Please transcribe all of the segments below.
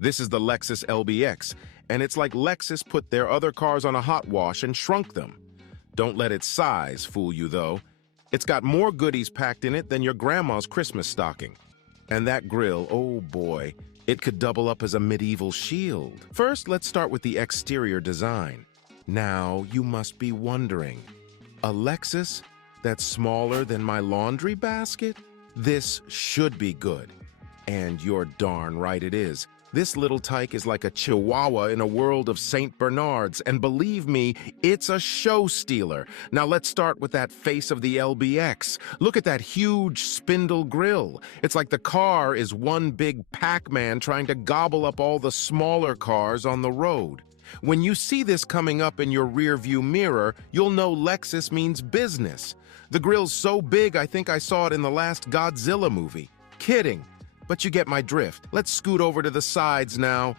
This is the Lexus LBX, and it's like Lexus put their other cars on a hot wash and shrunk them. Don't let its size fool you, though. It's got more goodies packed in it than your grandma's Christmas stocking. And that grille, oh boy, it could double up as a medieval shield. First, let's start with the exterior design. Now, you must be wondering, a Lexus that's smaller than my laundry basket? This should be good. And you're darn right it is. This little tyke is like a chihuahua in a world of St. Bernards, and believe me, it's a show stealer. Now let's start with that face of the LBX. Look at that huge spindle grille. It's like the car is one big Pac-Man trying to gobble up all the smaller cars on the road. When you see this coming up in your rearview mirror, you'll know Lexus means business. The grille's so big I think I saw it in the last Godzilla movie. Kidding. But you get my drift. Let's scoot over to the sides now.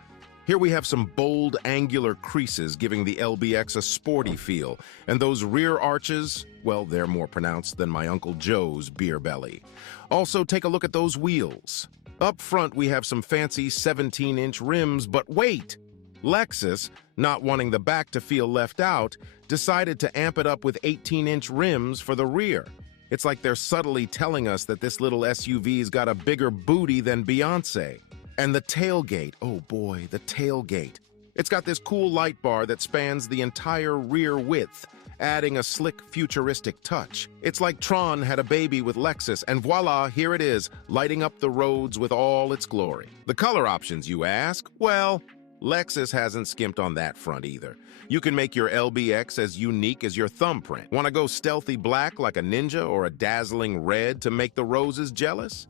Here we have some bold, angular creases giving the LBX a sporty feel. And those rear arches, well, they're more pronounced than my Uncle Joe's beer belly. Also, take a look at those wheels. Up front, we have some fancy 17-inch rims, but wait! Lexus, not wanting the back to feel left out, decided to amp it up with 18-inch rims for the rear. It's like they're subtly telling us that this little SUV's got a bigger booty than Beyoncé. And the tailgate, oh boy, the tailgate. It's got this cool light bar that spans the entire rear width, adding a slick, futuristic touch. It's like Tron had a baby with Lexus, and voila, here it is, lighting up the roads with all its glory. The color options, you ask? Well, Lexus hasn't skimped on that front either. You can make your LBX as unique as your thumbprint. Want to go stealthy black like a ninja or a dazzling red to make the roses jealous?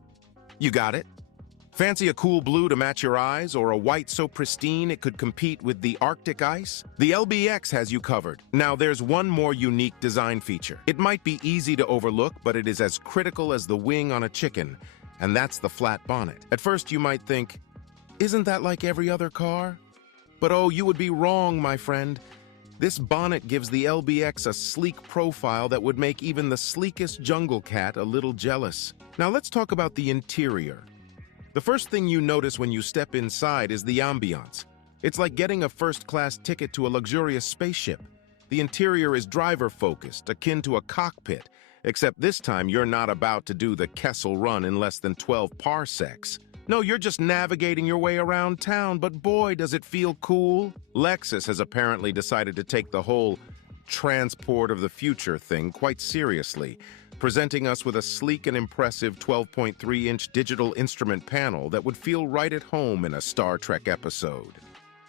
You got it. Fancy a cool blue to match your eyes or a white so pristine it could compete with the Arctic ice? The LBX has you covered. Now there's one more unique design feature. It might be easy to overlook, but it is as critical as the wing on a chicken, and that's the flat bonnet. At first you might think, isn't that like every other car? But oh, you would be wrong, my friend. This bonnet gives the LBX a sleek profile that would make even the sleekest jungle cat a little jealous. Now let's talk about the interior. The first thing you notice when you step inside is the ambiance. It's like getting a first-class ticket to a luxurious spaceship. The interior is driver-focused, akin to a cockpit, except this time you're not about to do the Kessel Run in less than 12 parsecs. No, you're just navigating your way around town, but boy, does it feel cool. Lexus has apparently decided to take the whole transport of the future thing quite seriously, presenting us with a sleek and impressive 12.3-inch digital instrument panel that would feel right at home in a Star Trek episode.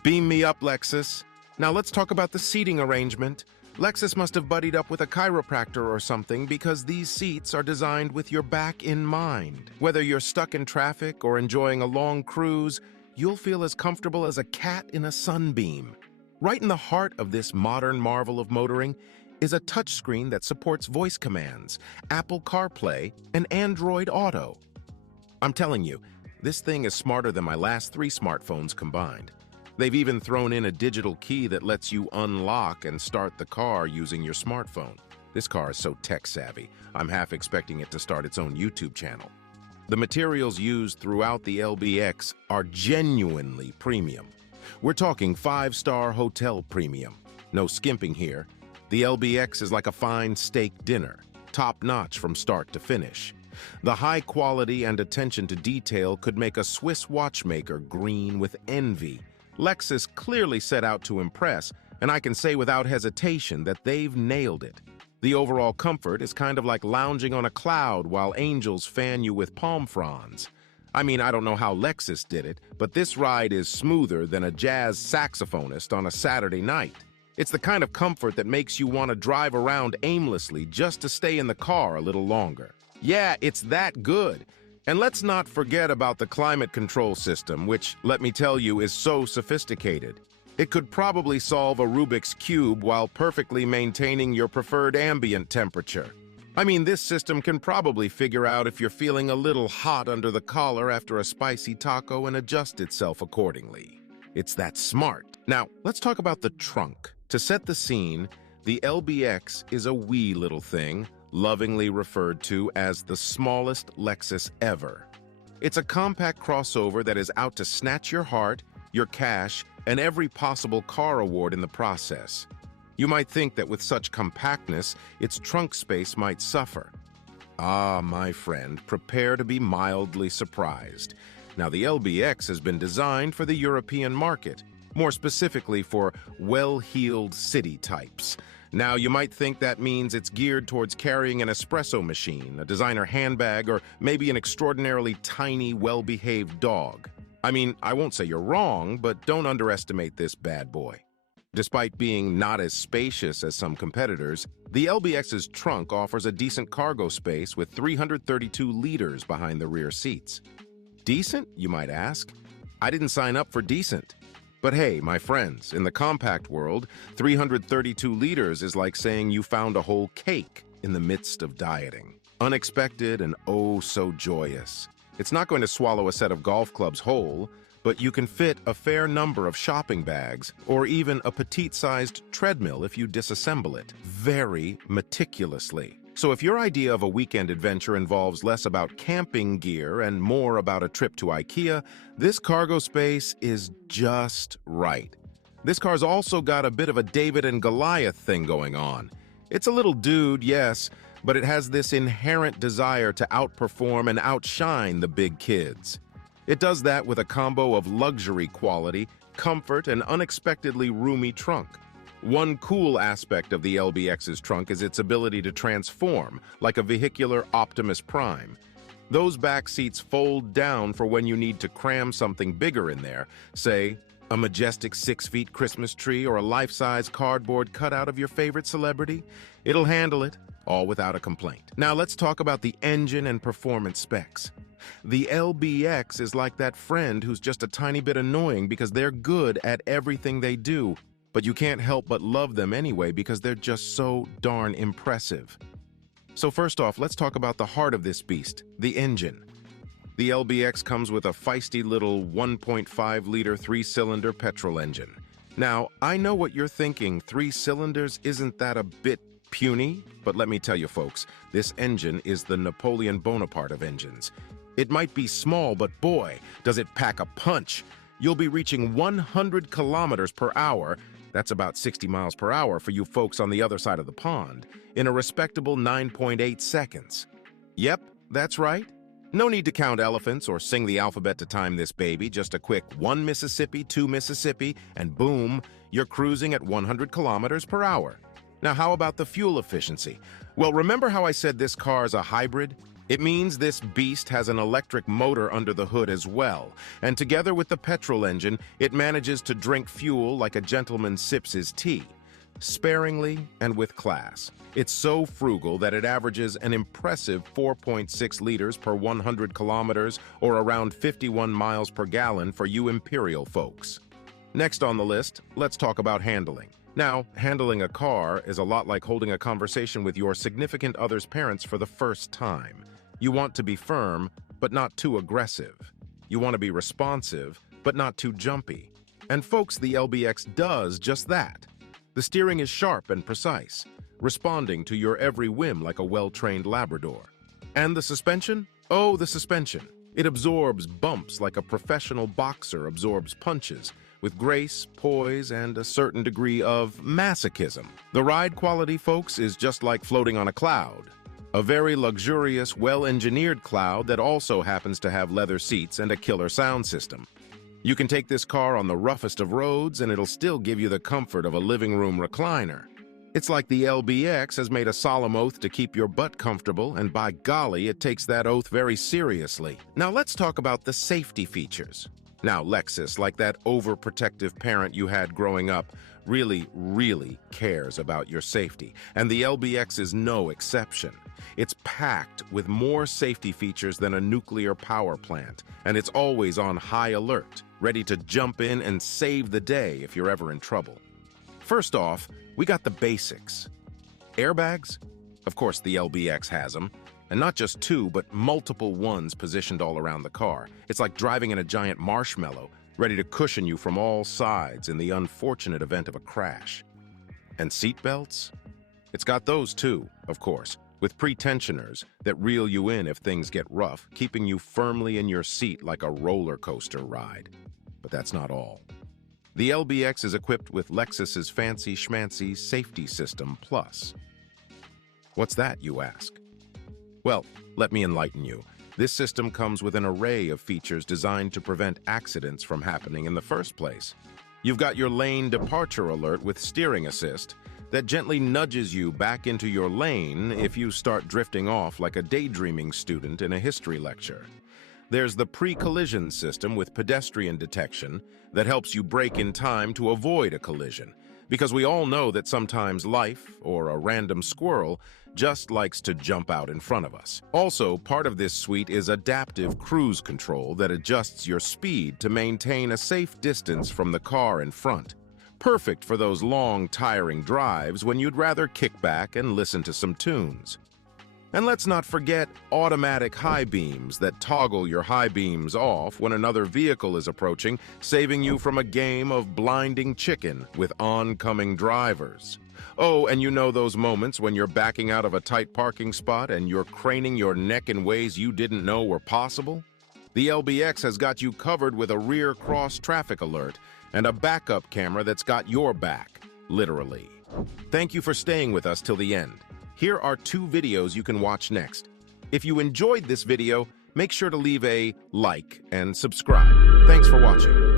Beam me up, Lexus. Now let's talk about the seating arrangement. Lexus must have buddied up with a chiropractor or something because these seats are designed with your back in mind. Whether you're stuck in traffic or enjoying a long cruise, you'll feel as comfortable as a cat in a sunbeam. Right in the heart of this modern marvel of motoring is a touchscreen that supports voice commands, Apple CarPlay, and Android Auto. I'm telling you, this thing is smarter than my last 3 smartphones combined. They've even thrown in a digital key that lets you unlock and start the car using your smartphone. This car is so tech-savvy, I'm half expecting it to start its own YouTube channel. The materials used throughout the LBX are genuinely premium. We're talking 5-star hotel premium. No skimping here. The LBX is like a fine steak dinner, top-notch from start to finish. The high quality and attention to detail could make a Swiss watchmaker green with envy. Lexus clearly set out to impress, and I can say without hesitation that they've nailed it. The overall comfort is kind of like lounging on a cloud while angels fan you with palm fronds. I mean, I don't know how Lexus did it, but this ride is smoother than a jazz saxophonist on a Saturday night. It's the kind of comfort that makes you want to drive around aimlessly just to stay in the car a little longer. Yeah, it's that good. And let's not forget about the climate control system, which, let me tell you, is so sophisticated. It could probably solve a Rubik's Cube while perfectly maintaining your preferred ambient temperature. I mean, this system can probably figure out if you're feeling a little hot under the collar after a spicy taco and adjust itself accordingly. It's that smart. Now, let's talk about the trunk. To set the scene, the LBX is a wee little thing, lovingly referred to as the smallest Lexus ever. It's a compact crossover that is out to snatch your heart your cash, and every possible car award in the process. You might think that with such compactness, its trunk space might suffer. Ah, my friend, prepare to be mildly surprised. Now, the LBX has been designed for the European market, more specifically for well-heeled city types. Now, you might think that means it's geared towards carrying an espresso machine, a designer handbag, or maybe an extraordinarily tiny, well-behaved dog. I mean, I won't say you're wrong, but don't underestimate this bad boy. Despite being not as spacious as some competitors, the LBX's trunk offers a decent cargo space with 332 liters behind the rear seats. Decent, you might ask? I didn't sign up for decent. But hey, my friends, in the compact world, 332 liters is like saying you found a whole cake in the midst of dieting. Unexpected and oh so joyous. It's not going to swallow a set of golf clubs whole, but you can fit a fair number of shopping bags or even a petite-sized treadmill if you disassemble it very meticulously. So if your idea of a weekend adventure involves less about camping gear and more about a trip to IKEA, this cargo space is just right. This car's also got a bit of a David and Goliath thing going on. It's a little dude, yes, but it has this inherent desire to outperform and outshine the big kids. It does that with a combo of luxury quality, comfort, and unexpectedly roomy trunk. One cool aspect of the LBX's trunk is its ability to transform, like a vehicular Optimus Prime. Those back seats fold down for when you need to cram something bigger in there, say, a majestic 6-foot Christmas tree or a life-size cardboard cutout of your favorite celebrity. It'll handle it, all without a complaint. Now let's talk about the engine and performance specs. The LBX is like that friend who's just a tiny bit annoying because they're good at everything they do, but you can't help but love them anyway because they're just so darn impressive. So first off, let's talk about the heart of this beast, the engine. The LBX comes with a feisty little 1.5-liter 3-cylinder petrol engine. Now, I know what you're thinking, 3 cylinders, isn't that a bit puny? But let me tell you folks, this engine is the Napoleon Bonaparte of engines. It might be small, but boy, does it pack a punch. You'll be reaching 100 kilometers per hour, that's about 60 miles per hour for you folks on the other side of the pond, in a respectable 9.8 seconds. Yep, that's right. No need to count elephants or sing the alphabet to time this baby, just a quick 1 Mississippi, 2 Mississippi, and boom, you're cruising at 100 kilometers per hour. Now, how about the fuel efficiency? Well, remember how I said this car's a hybrid? It means this beast has an electric motor under the hood as well, and together with the petrol engine, it manages to drink fuel like a gentleman sips his tea, sparingly and with class. It's so frugal that it averages an impressive 4.6 liters per 100 kilometers or around 51 miles per gallon for you imperial folks. Next on the list, let's talk about handling. Now, handling a car is a lot like holding a conversation with your significant other's parents for the first time. You want to be firm, but not too aggressive. You want to be responsive, but not too jumpy. And folks, the LBX does just that. The steering is sharp and precise, responding to your every whim like a well-trained Labrador. And the suspension? Oh, the suspension. It absorbs bumps like a professional boxer absorbs punches, with grace, poise, and a certain degree of masochism. The ride quality, folks, is just like floating on a cloud. A very luxurious, well-engineered cloud that also happens to have leather seats and a killer sound system. You can take this car on the roughest of roads and it'll still give you the comfort of a living room recliner. It's like the LBX has made a solemn oath to keep your butt comfortable, and by golly, it takes that oath very seriously. Now let's talk about the safety features. Now, Lexus, like that overprotective parent you had growing up, really cares about your safety, and the LBX is no exception. It's packed with more safety features than a nuclear power plant, and it's always on high alert, ready to jump in and save the day if you're ever in trouble. First off, we got the basics. Airbags? Of course, the LBX has them. And not just 2, but multiple ones positioned all around the car. It's like driving in a giant marshmallow, ready to cushion you from all sides in the unfortunate event of a crash. And seat belts? It's got those too, of course, with pre-tensioners that reel you in if things get rough, keeping you firmly in your seat like a roller coaster ride. But that's not all. The LBX is equipped with Lexus's fancy schmancy Safety System Plus. What's that, you ask? Well, let me enlighten you. This system comes with an array of features designed to prevent accidents from happening in the first place. You've got your lane departure alert with steering assist that gently nudges you back into your lane if you start drifting off like a daydreaming student in a history lecture. There's the pre-collision system with pedestrian detection that helps you brake in time to avoid a collision, because we all know that sometimes life, or a random squirrel, just likes to jump out in front of us. Also, part of this suite is adaptive cruise control that adjusts your speed to maintain a safe distance from the car in front. Perfect for those long, tiring drives when you'd rather kick back and listen to some tunes. And let's not forget automatic high beams that toggle your high beams off when another vehicle is approaching, saving you from a game of blinding chicken with oncoming drivers. Oh, and you know those moments when you're backing out of a tight parking spot and you're craning your neck in ways you didn't know were possible? The LBX has got you covered with a rear cross traffic alert and a backup camera that's got your back, literally. Thank you for staying with us till the end. Here are 2 videos you can watch next. If you enjoyed this video, make sure to leave a like and subscribe. Thanks for watching.